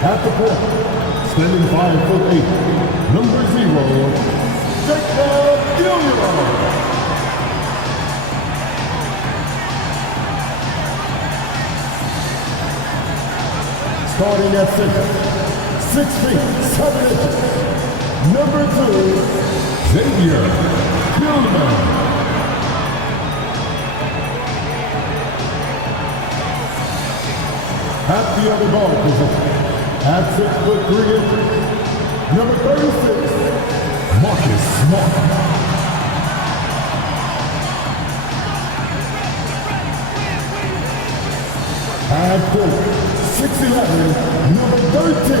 At the point, standing 5'8", number 0, GEN.GAMING. Starting at center, 6 feet 7 inches, number 2, GEN.GAMING. At the other guard position, at 6'3" number 36, Marcus Smart. At 6'11", number 13,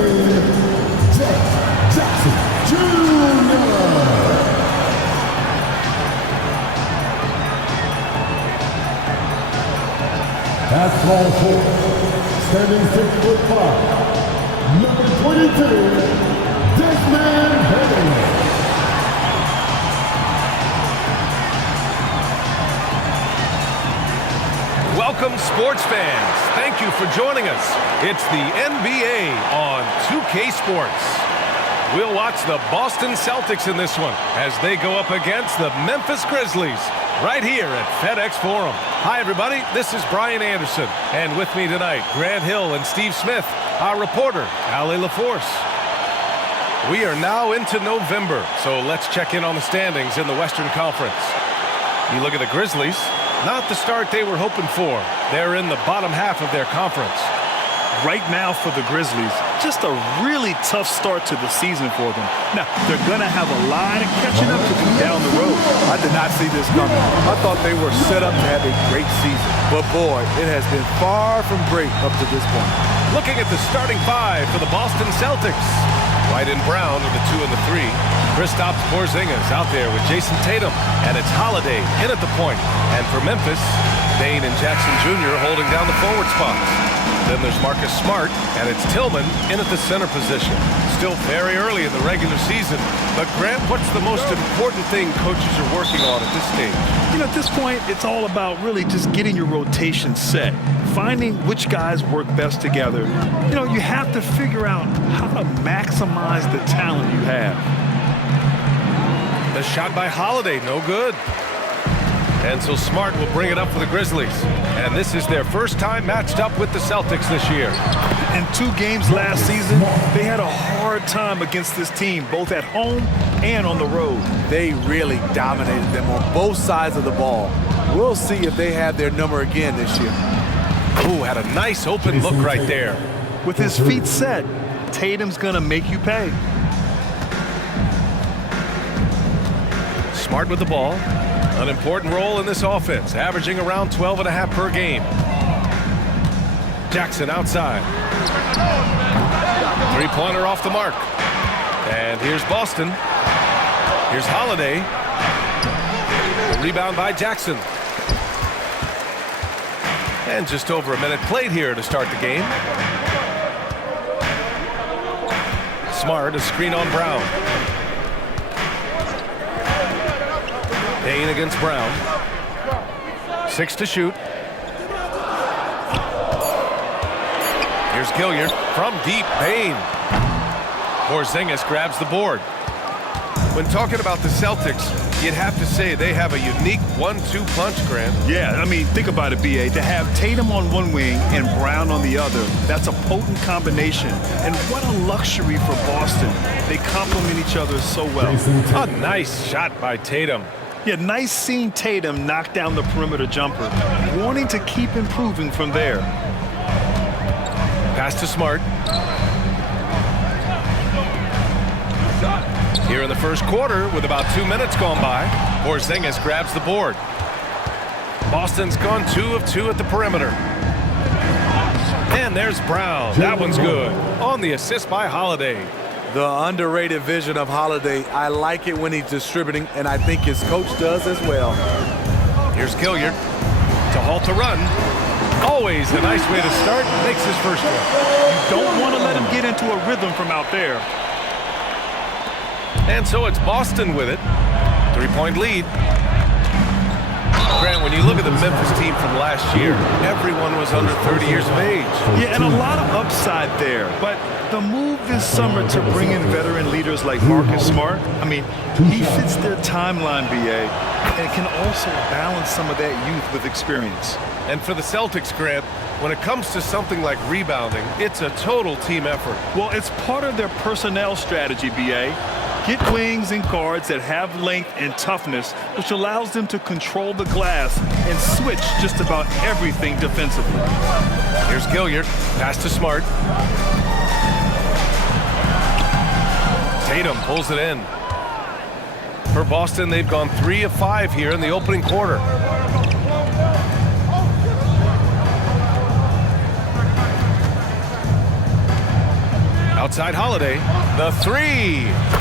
Jackson Jr. At small forward, standing 6'5", number 22, Desmond. Welcome, sports fans. Thank you for joining us. It's the NBA on 2K Sports. We'll watch the Boston Celtics in this one as they go up against the Memphis Grizzlies right here at FedEx Forum. Hi, everybody. This is Brian Anderson. And with me tonight, Grant Hill and Steve Smith, our reporter, Ali LaForce. We are now into November, so let's check in on the standings in the Western Conference. You look at the Grizzlies, not the start they were hoping for. They're in the bottom half of their conference. Right now for the Grizzlies, just a really tough start to the season for them. Now, they're going to have a lot of catching up to do down the road. I did not see this coming. I thought they were set up to have a great season. But boy, it has been far from great up to this point. Looking at the starting 5 for the Boston Celtics. White and Brown are the 2 and the 3. Kristaps Porzingis out there with Jason Tatum. And it's Holiday in at the point. And for Memphis, Bane and Jackson Jr. holding down the forward spots. Then there's Marcus Smart, and it's Tillman in at the center position. Still very early in the regular season. But Grant, what's the most important thing coaches are working on at this stage? You know, at this point, it's all about really just getting your rotation set. Finding which guys work best together. You know, you have to figure out how to maximize the talent you have. The shot by Holiday, no good. And so Smart will bring it up for the Grizzlies. And this is their first time matched up with the Celtics this year. In 2 games last season, they had a hard time against this team, both at home and on the road. They really dominated them on both sides of the ball. We'll see if they have their number again this year. Ooh, had a nice open look right there. With his feet set, Tatum's gonna make you pay. Smart with the ball. An important role in this offense, averaging around 12.5 per game. Jackson outside. Three-pointer off the mark. And here's Boston. Here's Holiday. A rebound by Jackson. And just over a minute played here to start the game. Smart, a screen on Brown. Payne against Brown. 6 to shoot. Here's Gilliard from deep. Payne. Porzingis grabs the board. When talking about the Celtics, you'd have to say they have a unique 1-2 punch, Grant. Yeah, I mean, think about it, B.A. To have Tatum on one wing and Brown on the other, that's a potent combination. And what a luxury for Boston. They complement each other so well. A nice shot by Tatum. Yeah, nice seeing Tatum knock down the perimeter jumper, wanting to keep improving from there. Pass to Smart. Here in the first quarter, with about 2 minutes gone by, Porzingis grabs the board. Boston's gone 2 of 2 at the perimeter. And there's Brown. That one's good. On the assist by Holiday. The underrated vision of Holiday. I like it when he's distributing, and I think his coach does as well. Here's Gilliard to halt the run. Always a nice way to start. Makes his first one. You don't want to let him get into a rhythm from out there. And so it's Boston with it. 3-point lead. Grant, when you look at the Memphis team from last year, everyone was under 30 years of age. Yeah, and a lot of upside there. But the move this summer to bring in veteran leaders like Marcus Smart, I mean, he fits their timeline, BA, and can also balance some of that youth with experience. And for the Celtics, Grant, when it comes to something like rebounding, it's a total team effort. Well, it's part of their personnel strategy, BA. Get wings and guards that have length and toughness, which allows them to control the glass and switch just about everything defensively. Here's Gilliard, pass to Smart. Tatum pulls it in. For Boston, they've gone 3 of 5 here in the opening quarter. Outside Holiday, the 3,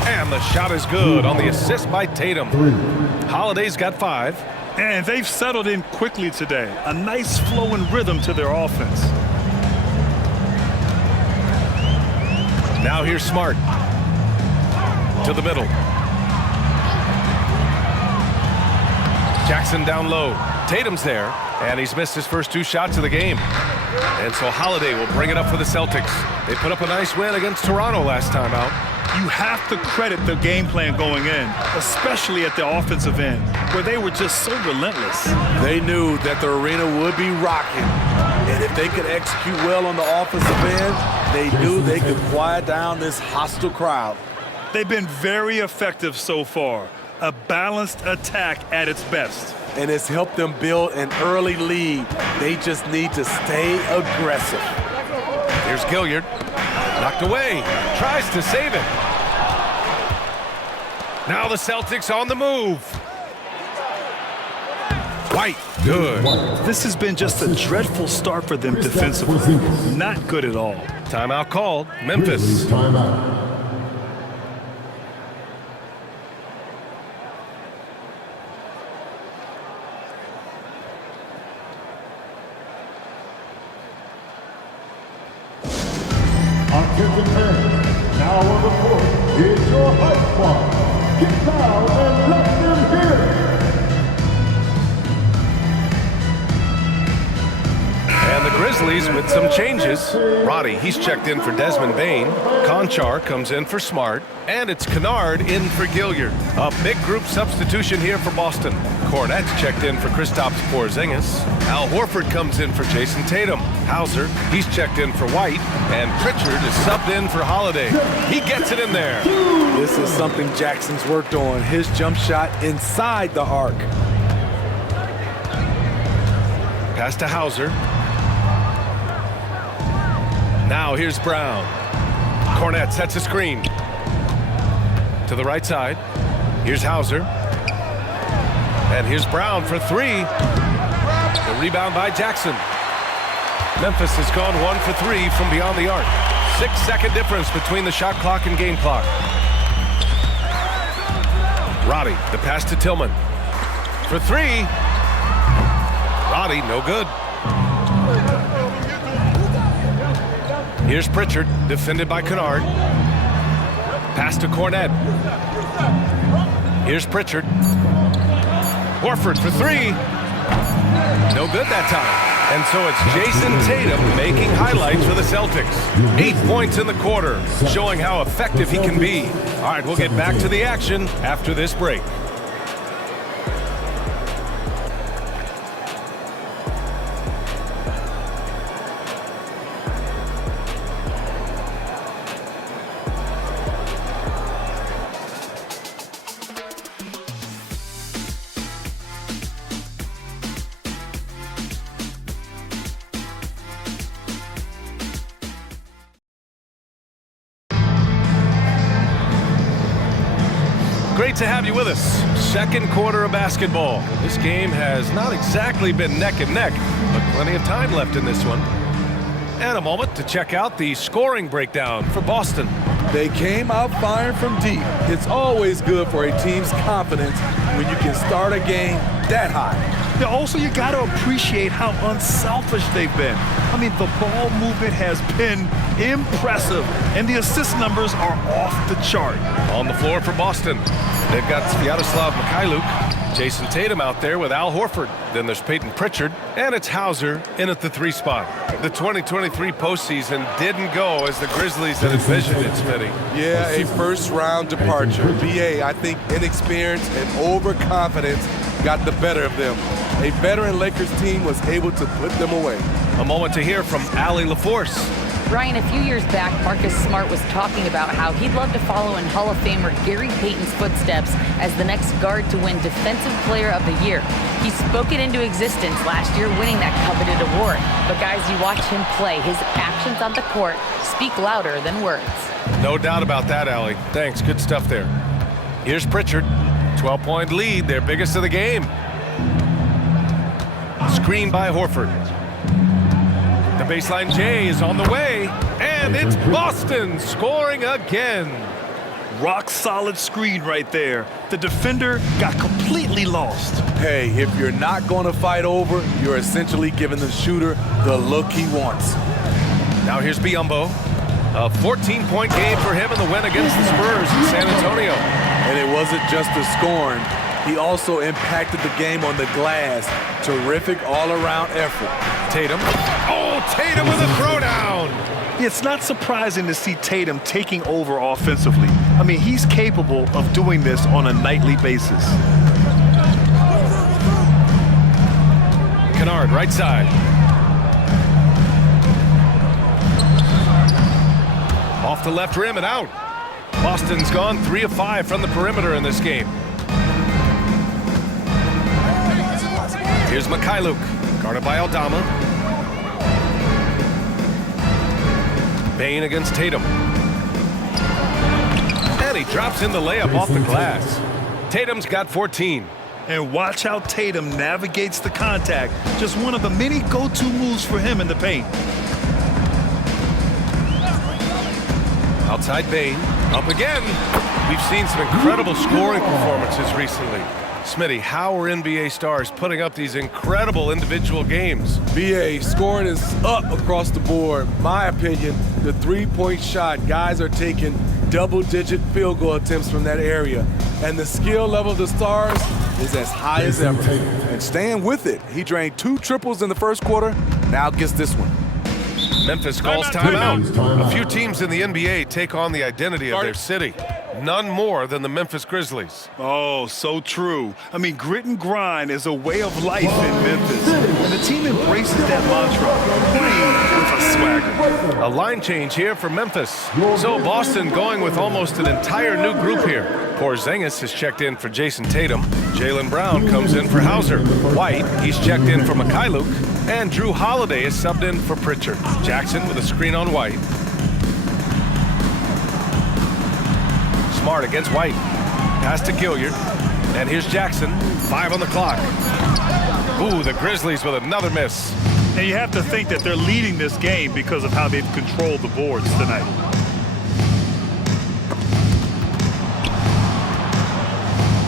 and the shot is good on the assist by Tatum. Holiday's got 5. And they've settled in quickly today. A nice flow and rhythm to their offense. Now here's Smart. To the middle. Jackson down low. Tatum's there, and he's missed his first 2 shots of the game. And so Holiday will bring it up for the Celtics. They put up a nice win against Toronto last time out. You have to credit the game plan going in, especially at the offensive end, where they were just so relentless. They knew that the arena would be rocking. And if they could execute well on the offensive end, they knew they could quiet down this hostile crowd. They've been very effective so far. A balanced attack at its best. And it's helped them build an early lead. They just need to stay aggressive. Here's Gilliard. Knocked away. Tries to save it. Now the Celtics on the move. White. Good. This has been just a dreadful start for them defensively. Not good at all. Timeout called. Memphis. Grizzlies timeout. Attention fans, now on the court is your hype squad. Get down and let them hear it. And the Grizzlies with some changes. Roddy, he's checked in for Desmond Bane. Conchar comes in for Smart. And it's Kennard in for Gilliard. A big group substitution here for Boston. Cornette's checked in for Kristaps Porzingis. Al Horford comes in for Jason Tatum. Hauser, he's checked in for White. And Pritchard is subbed in for Holiday. He gets it in there. This is something Jackson's worked on. His jump shot inside the arc. Pass to Hauser. Now here's Brown. Cornette sets a screen. To the right side. Here's Hauser. And here's Brown for 3. The rebound by Jackson. Memphis has gone 1 for 3 from beyond the arc. 6-second difference between the shot clock and game clock. Roddy, the pass to Tillman. For 3. Roddy, no good. Here's Pritchard, defended by Kennard. Pass to Cornette. Here's Pritchard. Horford for 3. No good that time. And so it's Jason Tatum making highlights for the Celtics. 8 points in the quarter, showing how effective he can be. All right, we'll get back to the action after this break. Great to have you with us. Second quarter of basketball. This game has not exactly been neck and neck, but plenty of time left in this one. And a moment to check out the scoring breakdown for Boston. They came out firing from deep. It's always good for a team's confidence when you can start a game that high. Yeah, also, you got to appreciate how unselfish they've been. I mean, the ball movement has been impressive, and the assist numbers are off the chart. On the floor for Boston. They've got Sviatoslav Mikhailuk, Jason Tatum out there with Al Horford. Then there's Peyton Pritchard, and it's Hauser in at the 3 spot. The 2023 postseason didn't go as the Grizzlies had envisioned it, Smitty. Yeah, a first-round departure. BA, I think inexperience and overconfidence got the better of them. A veteran Lakers team was able to put them away. A moment to hear from Allie LaForce. Ryan, a few years back, Marcus Smart was talking about how he'd love to follow in Hall of Famer Gary Payton's footsteps as the next guard to win Defensive Player of the Year. He spoke it into existence last year, winning that coveted award. But guys, you watch him play, his actions on the court speak louder than words. No doubt about that, Allie. Thanks, good stuff there. Here's Pritchard, 12-point lead, their biggest of the game. Screen by Horford. The baseline J is on the way, and it's Boston scoring again. Rock solid screen right there. The defender got completely lost. Hey, if you're not going to fight over, you're essentially giving the shooter the look he wants. Now here's Biyombo. A 14-point game for him in the win against the Spurs in San Antonio. And it wasn't just the scoring. He also impacted the game on the glass. Terrific all-around effort. Tatum. Oh, Tatum with a throwdown. It's not surprising to see Tatum taking over offensively. I mean, he's capable of doing this on a nightly basis. Kennard, right side. Off the left rim and out. Boston's gone 3 of 5 from the perimeter in this game. Here's Mikhailuk, guarded by Aldama. Bane against Tatum. And he drops in the layup off the glass. Tatum's got 14. And watch how Tatum navigates the contact. Just one of the many go-to moves for him in the paint. Outside Bane, up again. We've seen some incredible scoring performances recently. Smitty, how are NBA stars putting up these incredible individual games? BA, scoring is up across the board. My opinion, the three-point shot, guys are taking double-digit field goal attempts from that area. And the skill level of the stars is as high as ever. And staying with it, he drained 2 triples in the first quarter, now gets this one. Memphis calls timeout. A few teams in the NBA take on the identity of their city. None more than the Memphis Grizzlies. Oh, so true. I mean, grit and grind is a way of life in Memphis. And the team embraces that mantra, playing with a swagger. A line change here for Memphis. So Boston going with almost an entire new group here. Porzingis has checked in for Jason Tatum. Jaylen Brown comes in for Hauser. White, he's checked in for Mikhailuk. And Drew Holiday is subbed in for Pritchard. Jackson with a screen on White. Smart against White. Pass to Gilliard. And here's Jackson. 5 on the clock. Ooh, the Grizzlies with another miss. And you have to think that they're leading this game because of how they've controlled the boards tonight.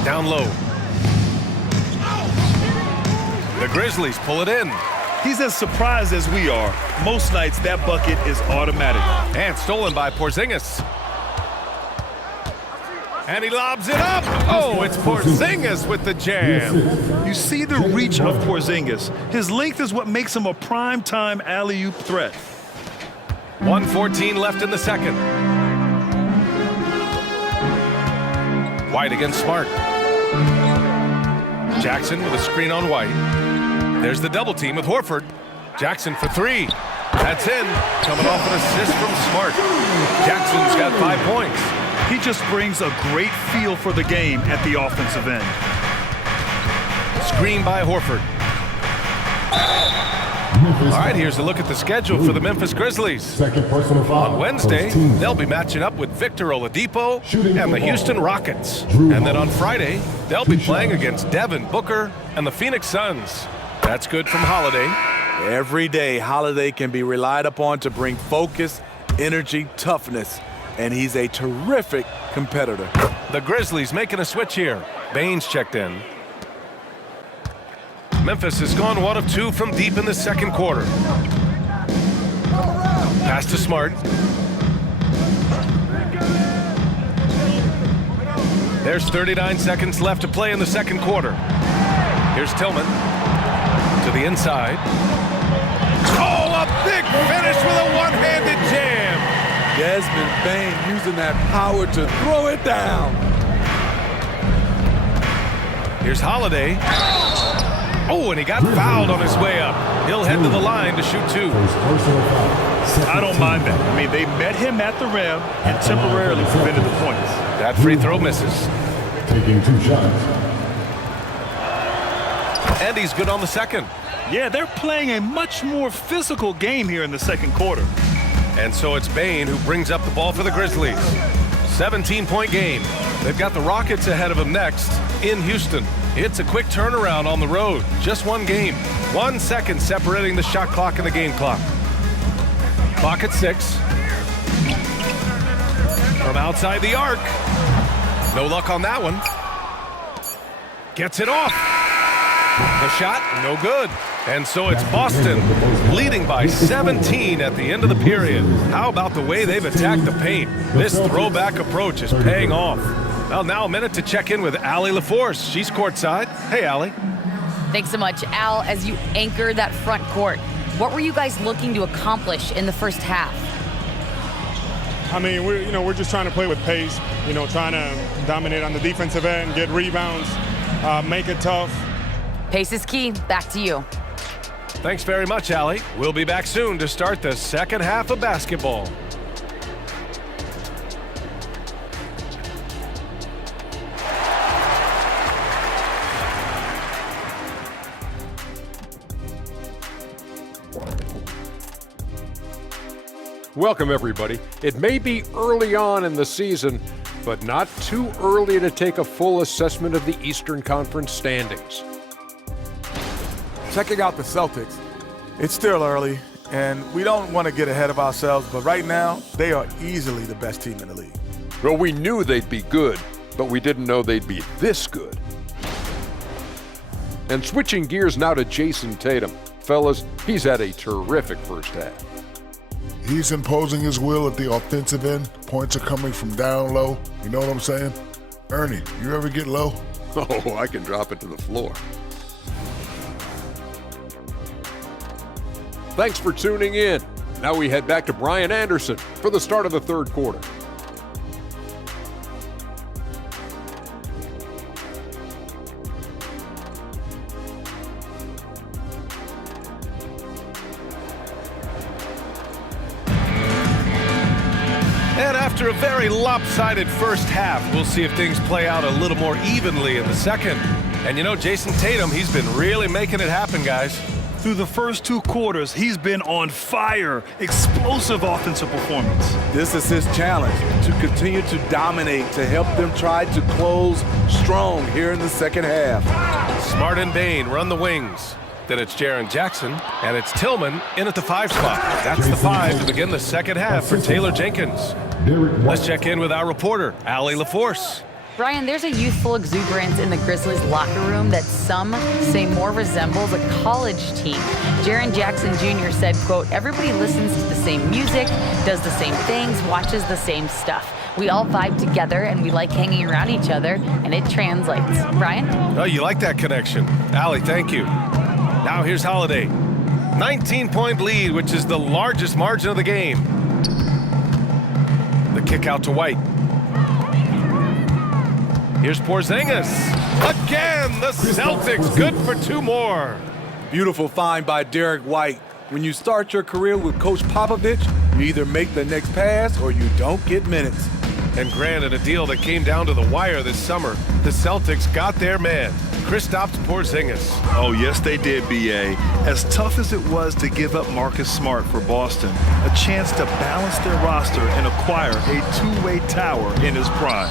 Down low. The Grizzlies pull it in. He's as surprised as we are. Most nights, that bucket is automatic. And stolen by Porzingis. And he lobs it up. Oh, it's Porzingis with the jam. You see the reach of Porzingis. His length is what makes him a prime-time alley-oop threat. 1:14 left in the second. White against Smart. Jackson with a screen on White. There's the double team with Horford. Jackson for 3. That's in. Coming off an assist from Smart. Jackson's got 5 points. He just brings a great feel for the game at the offensive end. Screen by Horford. All right, here's a look at the schedule for the Memphis Grizzlies. Second personal foul. On Wednesday, they'll be matching up with Victor Oladipo and the Houston Rockets. And then on Friday, they'll be playing against Devin Booker and the Phoenix Suns. That's good from Holiday. Every day, Holiday can be relied upon to bring focus, energy, toughness, and he's a terrific competitor. The Grizzlies making a switch here. Baines checked in. Memphis has gone 1 of 2 from deep in the second quarter. Pass to Smart. There's 39 seconds left to play in the second quarter. Here's Tillman to the inside. Oh, a big finish with a one-handed jam. Desmond Bane using that power to throw it down. Here's Holiday. Oh, and he got fouled on his way up. He'll head to the line to shoot two. I don't mind that. I mean, they met him at the rim and temporarily prevented the points. That free throw misses. Taking 2 shots. And he's good on the second. Yeah, they're playing a much more physical game here in the second quarter. And so it's Bane who brings up the ball for the Grizzlies. 17-point game. They've got the Rockets ahead of them next in Houston. It's a quick turnaround on the road. Just one game. 1 second separating the shot clock and the game clock. Clock at 6. From outside the arc. No luck on that one. Gets it off. The shot, no good. And so it's Boston leading by 17 at the end of the period. How about the way they've attacked the paint? This throwback approach is paying off. Well, now a minute to check in with Allie LaForce. She's courtside. Hey, Allie. Thanks so much, Al. As you anchor that front court, what were you guys looking to accomplish in the first half? I mean, we're just trying to play with pace, trying to dominate on the defensive end, get rebounds, make it tough. Pace is key. Back to you. Thanks very much, Allie. We'll be back soon to start the second half of basketball. Welcome, everybody. It may be early on in the season, but not too early to take a full assessment of the Eastern Conference standings. Checking out the Celtics, it's still early, and we don't want to get ahead of ourselves, but right now, they are easily the best team in the league. Well, we knew they'd be good, but we didn't know they'd be this good. And switching gears now to Jason Tatum. Fellas, he's had a terrific first half. He's imposing his will at the offensive end. Points are coming from down low. You know what I'm saying? Ernie, you ever get low? Oh, I can drop it to the floor. Thanks for tuning in. Now we head back to Brian Anderson for the start of the third quarter. And after a very lopsided first half, we'll see if things play out a little more evenly in the second. And you know, Jason Tatum, he's been really making it happen, guys. Through the first 2 quarters, he's been on fire. Explosive offensive performance. This is his challenge, to continue to dominate, to help them try to close strong here in the second half. Smart and Bane run the wings. Then it's Jaren Jackson, and it's Tillman in at the 5 spot. That's the 5 to begin the second half for Taylor Jenkins. Let's check in with our reporter, Allie LaForce. Brian, there's a youthful exuberance in the Grizzlies locker room that some say more resembles a college team. Jaren Jackson Jr. said, quote, "Everybody listens to the same music, does the same things, watches the same stuff. We all vibe together and we like hanging around each other, and it translates." Brian? Oh, you like that connection. Allie, thank you. Now here's Holiday. 19-point lead, which is the largest margin of the game. The kick out to White. Here's Porzingis. Again, the Celtics good for 2 more. Beautiful find by Derek White. When you start your career with Coach Popovich, you either make the next pass or you don't get minutes. And granted, a deal that came down to the wire this summer, the Celtics got their man, Kristaps Porzingis. Oh, yes, they did, B.A. As tough as it was to give up Marcus Smart for Boston, a chance to balance their roster and acquire a two-way tower in his prime.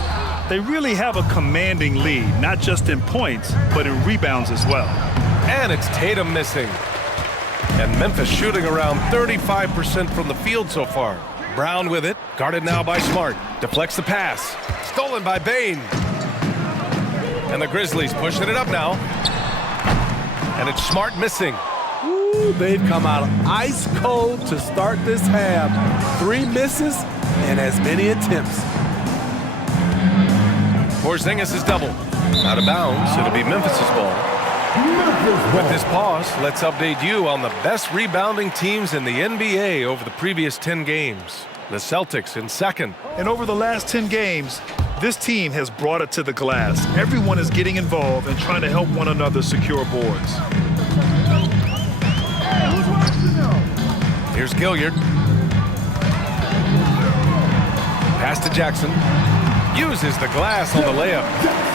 They really have a commanding lead, not just in points, but in rebounds as well. And it's Tatum missing. And Memphis shooting around 35% from the field so far. Brown with it, guarded now by Smart. Deflects the pass, stolen by Bane. And the Grizzlies pushing it up now. And it's Smart missing. Ooh, they've come out ice cold to start this half. 3 misses and as many attempts. Porzingis is double. Out of bounds, it'll be Memphis' ball. With this pause, let's update you on the best rebounding teams in the NBA over the previous 10 games. The Celtics in second. And over the last 10 games, this team has brought it to the glass. Everyone is getting involved and trying to help one another secure boards. Here's Gilliard. Pass to Jackson. Uses the glass on the layup.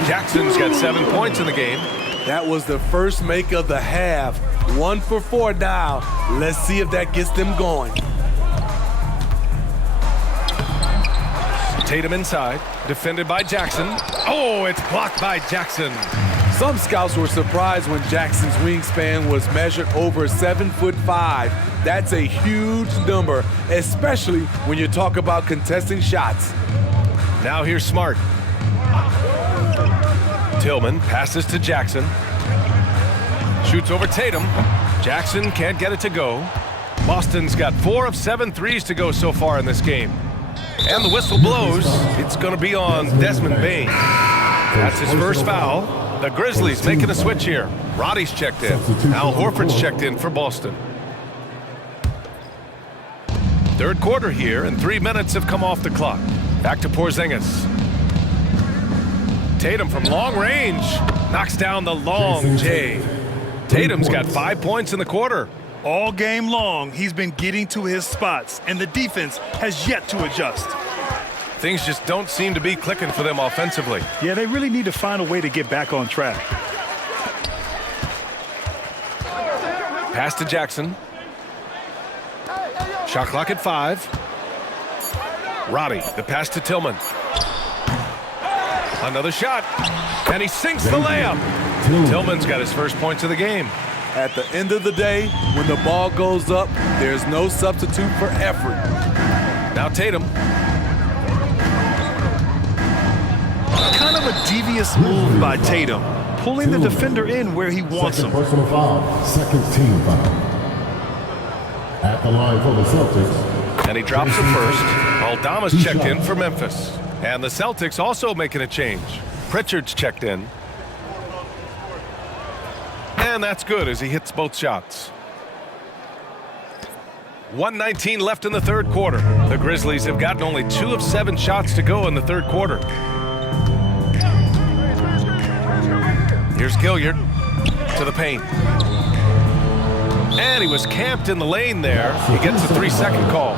Jackson's got 7 points in the game. That was the first make of the half. 1 for 4 now. Let's see if that gets them going. Tatum inside, defended by Jackson. Oh, it's blocked by Jackson. Some scouts were surprised when Jackson's wingspan was measured over 7'5". That's a huge number, especially when you talk about contesting shots. Now here's Smart. Tillman passes to Jackson. Shoots over Tatum. Jackson can't get it to go. Boston's got 4 of 7 threes to go so far in this game. And the whistle blows. It's going to be on Desmond Bane. That's his first foul. The Grizzlies making a switch here. Roddy's checked in. Al Horford's checked in for Boston. Third quarter here, and 3 minutes have come off the clock. Back to Porzingis. Tatum from long range knocks down the long J. Tatum's got 5 points in the quarter. All game long, he's been getting to his spots, and the defense has yet to adjust. Things just don't seem to be clicking for them offensively. Yeah, they really need to find a way to get back on track. Pass to Jackson. Shot clock at 5. Roddy, the pass to Tillman. Another shot, and he sinks the layup. Tillman's got his first points of the game. At the end of the day, when the ball goes up, there's no substitute for effort. Now Tatum. Kind of a devious move by Tatum, pulling the defender in where he wants him. Personal foul, second team foul. At the line for the Celtics. And he drops it first. Aldama's checked in for Memphis. And the Celtics also making a change. Pritchard's checked in. And that's good as he hits both shots. 1:19 left in the third quarter. The Grizzlies have gotten only 2 of 7 shots to go in the third quarter. Here's Gilliard to the paint. And he was camped in the lane there. He gets a 3-second call.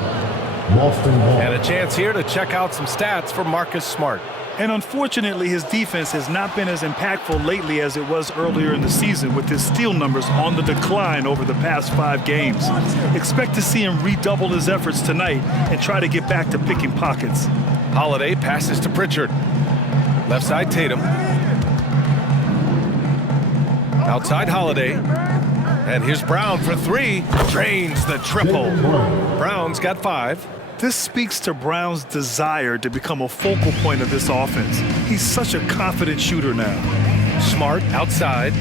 And a chance here to check out some stats for Marcus Smart. And unfortunately, his defense has not been as impactful lately as it was earlier in the season, with his steal numbers on the decline over the past 5 games. Expect to see him redouble his efforts tonight and try to get back to picking pockets. Holiday passes to Pritchard. Left side Tatum. Outside Holiday. And here's Brown for 3. Drains the triple. Brown's got 5. This speaks to Brown's desire to become a focal point of this offense. He's such a confident shooter now. Smart outside.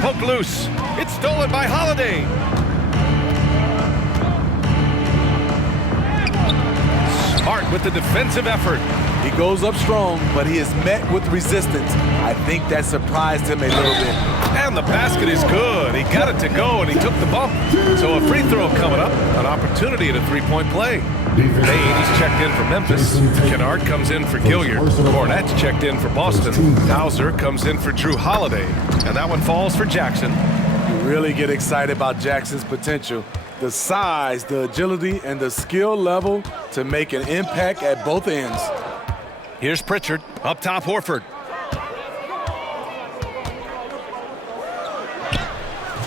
Poked loose. It's stolen by Holiday. Smart with the defensive effort. He goes up strong, but he is met with resistance. I think that surprised him a little bit. And the basket is good. He got it to go, and he took the bump. So a free throw coming up. An opportunity at a 3-point play. Payne, he's checked in for Memphis. Kennard comes in for Gilliard. Cornett's checked in for Boston. Hauser comes in for Drew Holiday. And that one falls for Jackson. You really get excited about Jackson's potential. The size, the agility, and the skill level to make an impact at both ends. Here's Pritchard. Up top, Horford.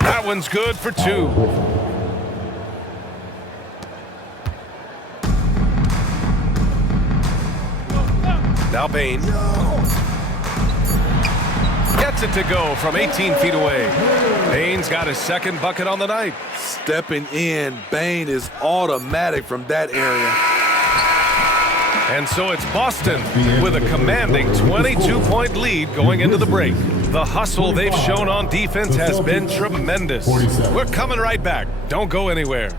That one's good for 2. Now Bane. Gets it to go from 18 feet away. Bane's got his second bucket on the night. Stepping in, Bane is automatic from that area. And so it's Boston with a commanding 22-point lead going into the break. The hustle they've shown on defense has been tremendous. We're coming right back. Don't go anywhere.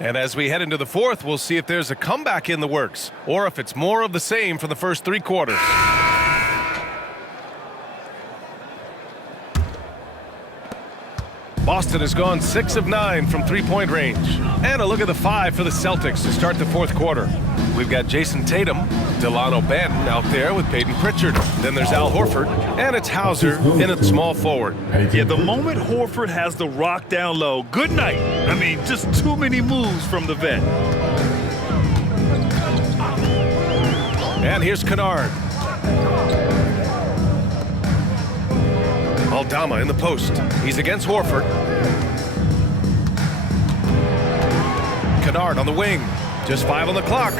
And as we head into the fourth, we'll see if there's a comeback in the works or if it's more of the same for the first 3 quarters. Boston has gone 6 of 9 from three-point range. And a look at the 5 for the Celtics to start the fourth quarter. We've got Jason Tatum, Delano Banton out there with Peyton Pritchard. Then there's Al Horford, and it's Hauser in at small forward. Yeah, the moment Horford has the rock down low, good night. I mean, just too many moves from the vet. And here's Kennard. Aldama in the post. He's against Horford. Kennard on the wing. Just 5 on the clock.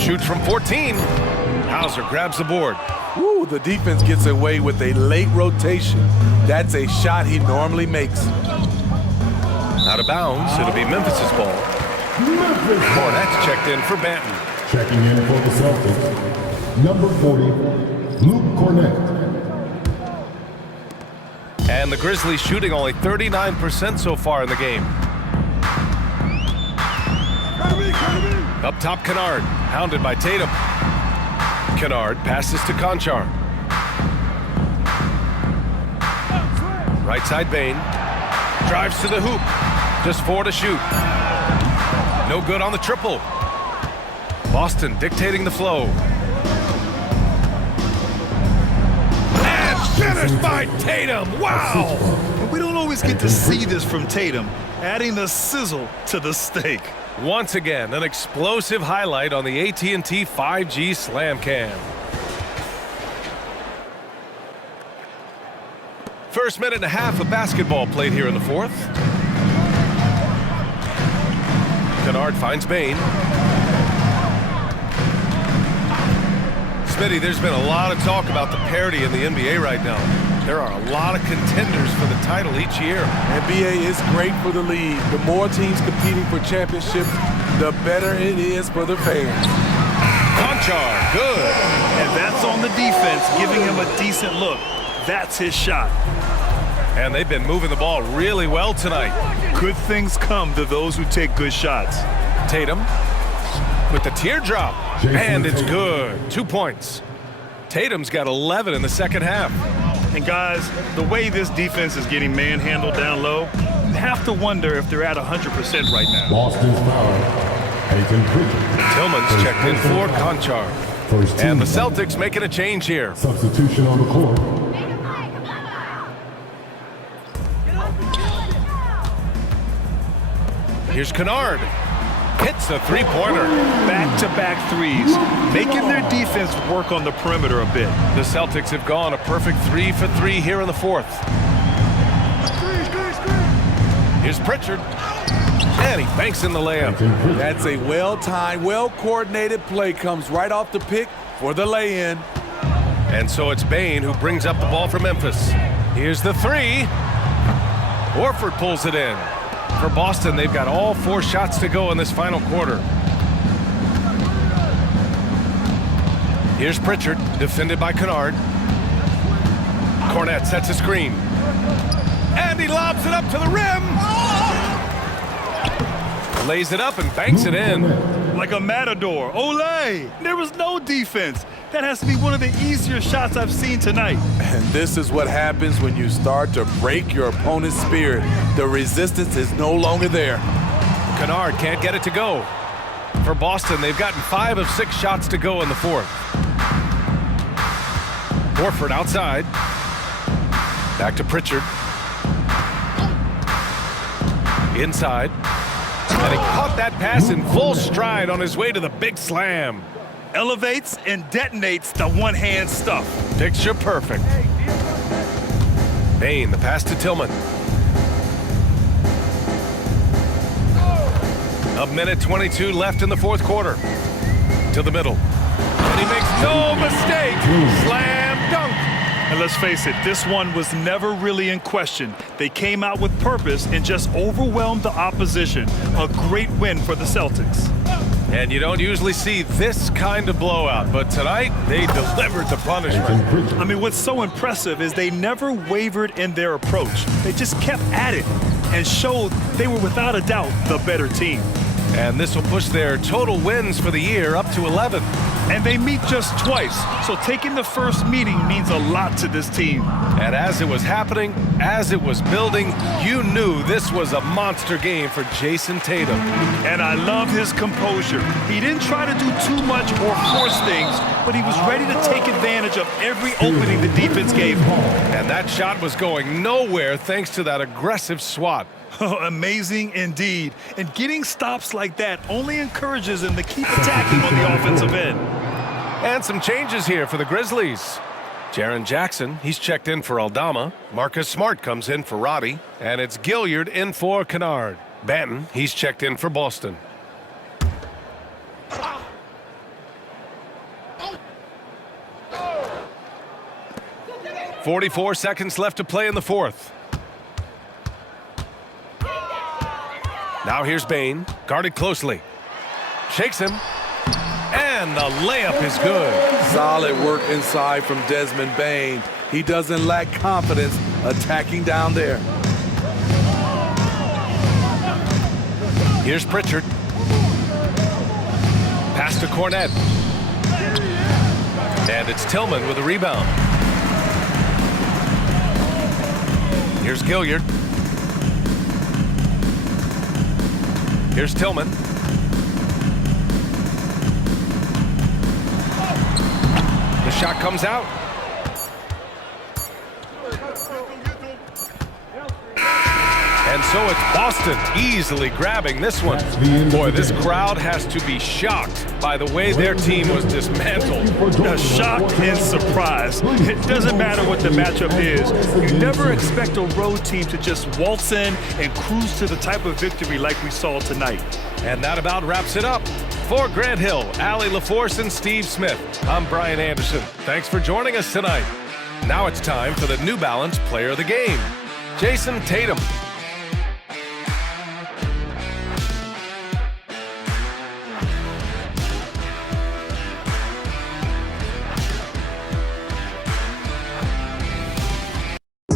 Shoots from 14. Hauser grabs the board. Ooh, the defense gets away with a late rotation. That's a shot he normally makes. Out of bounds. It'll be Memphis's ball. Cornette's checked in for Banton. Checking in for the Celtics, number 40, Luke Cornett. And the Grizzlies shooting only 39% so far in the game. Up top, Kennard, hounded by Tatum. Kennard passes to Conchar. Right side, Bane. Drives to the hoop. Just 4 to shoot. No good on the triple. Boston dictating the flow. And finished by Tatum. Wow! We don't always get to see this from Tatum, adding the sizzle to the steak. Once again, an explosive highlight on the AT&T 5G Slam Cam. First minute and a half of basketball played here in the fourth. Kennard finds Bane. Smitty, there's been a lot of talk about the parity in the NBA right now. There are a lot of contenders for the title each year. NBA is great for the league. The more teams competing for championships, the better it is for the fans. Conchar, good. And that's on the defense, giving him a decent look. That's his shot. And they've been moving the ball really well tonight. Good things come to those who take good shots. Tatum with the teardrop. And it's good. 2 points. Tatum's got 11 in the second half. And guys, the way this defense is getting manhandled down low, you have to wonder if they're at 100% right now. Boston's foul, Peyton Pritchard. Tillman's checked in for Conchar. And the Celtics making a change here. Substitution on the court. Here's Kennard. Hits a three-pointer. Back-to-back threes, making their defense work on the perimeter a bit. The Celtics have gone a perfect 3 for 3 here in the fourth. Here's Pritchard. And he banks in the layup. That's a well-timed, well-coordinated play. Comes right off the pick for the lay-in. And so it's Bane who brings up the ball for Memphis. Here's the 3. Horford pulls it in. For Boston, they've got all 4 shots to go in this final quarter. Here's Pritchard, defended by Kennard. Cornette sets a screen. And he lobs it up to the rim. Lays it up and banks it in. Like a matador. Olay! There was no defense. That has to be one of the easier shots I've seen tonight. And this is what happens when you start to break your opponent's spirit. The resistance is no longer there. Kennard can't get it to go. For Boston, they've gotten 5 of 6 shots to go in the fourth. Horford outside. Back to Pritchard. Inside. And he caught that pass in full stride on his way to the big slam. Elevates and detonates the one-hand stuff. Picture perfect. Bane, the pass to Tillman. A minute 22 left in the fourth quarter. To the middle. And he makes no mistake. Slam dunk. And let's face it, this one was never really in question. They came out with purpose and just overwhelmed the opposition. A great win for the Celtics. And you don't usually see this kind of blowout, but tonight they delivered the punishment. I mean, what's so impressive is they never wavered in their approach. They just kept at it. and showed they were without a doubt the better team. And this will push their total wins for the year up to 11. And they meet just twice, so taking the first meeting means a lot to this team. And as it was happening, as it was building, you knew this was a monster game for Jason Tatum. And I love his composure. He didn't try to do too much or force things, but he was ready to take advantage of every opening the defense gave him. And that shot was going nowhere thanks to that aggressive swat. Amazing indeed. And getting stops like that only encourages him to keep attacking on the offensive end. And some changes here for the Grizzlies. Jaren Jackson, he's checked in for Aldama. Marcus Smart comes in for Roddy. And it's Gilliard in for Kennard. Banton, he's checked in for Boston. "44 seconds left to play in the fourth. Now here's Bane, guarded closely. Shakes him, and the layup is good. Solid work inside from Desmond Bane. He doesn't lack confidence attacking down there. Here's Pritchard. Pass to Cornette. And it's Tillman with a rebound. Here's Gilliard. Here's Tillman. The shot comes out. And so it's Boston easily grabbing this one. Boy, this crowd has to be shocked by the way their team was dismantled. Shock and surprise. It doesn't matter what the matchup is. You never expect a road team to just waltz in and cruise to the type of victory like we saw tonight. And that about wraps it up. For Grant Hill, Allie LaForce, and Steve Smith, I'm Brian Anderson. Thanks for joining us tonight. Now it's time for the New Balance Player of the Game, Jason Tatum.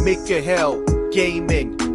Make your hell gaming.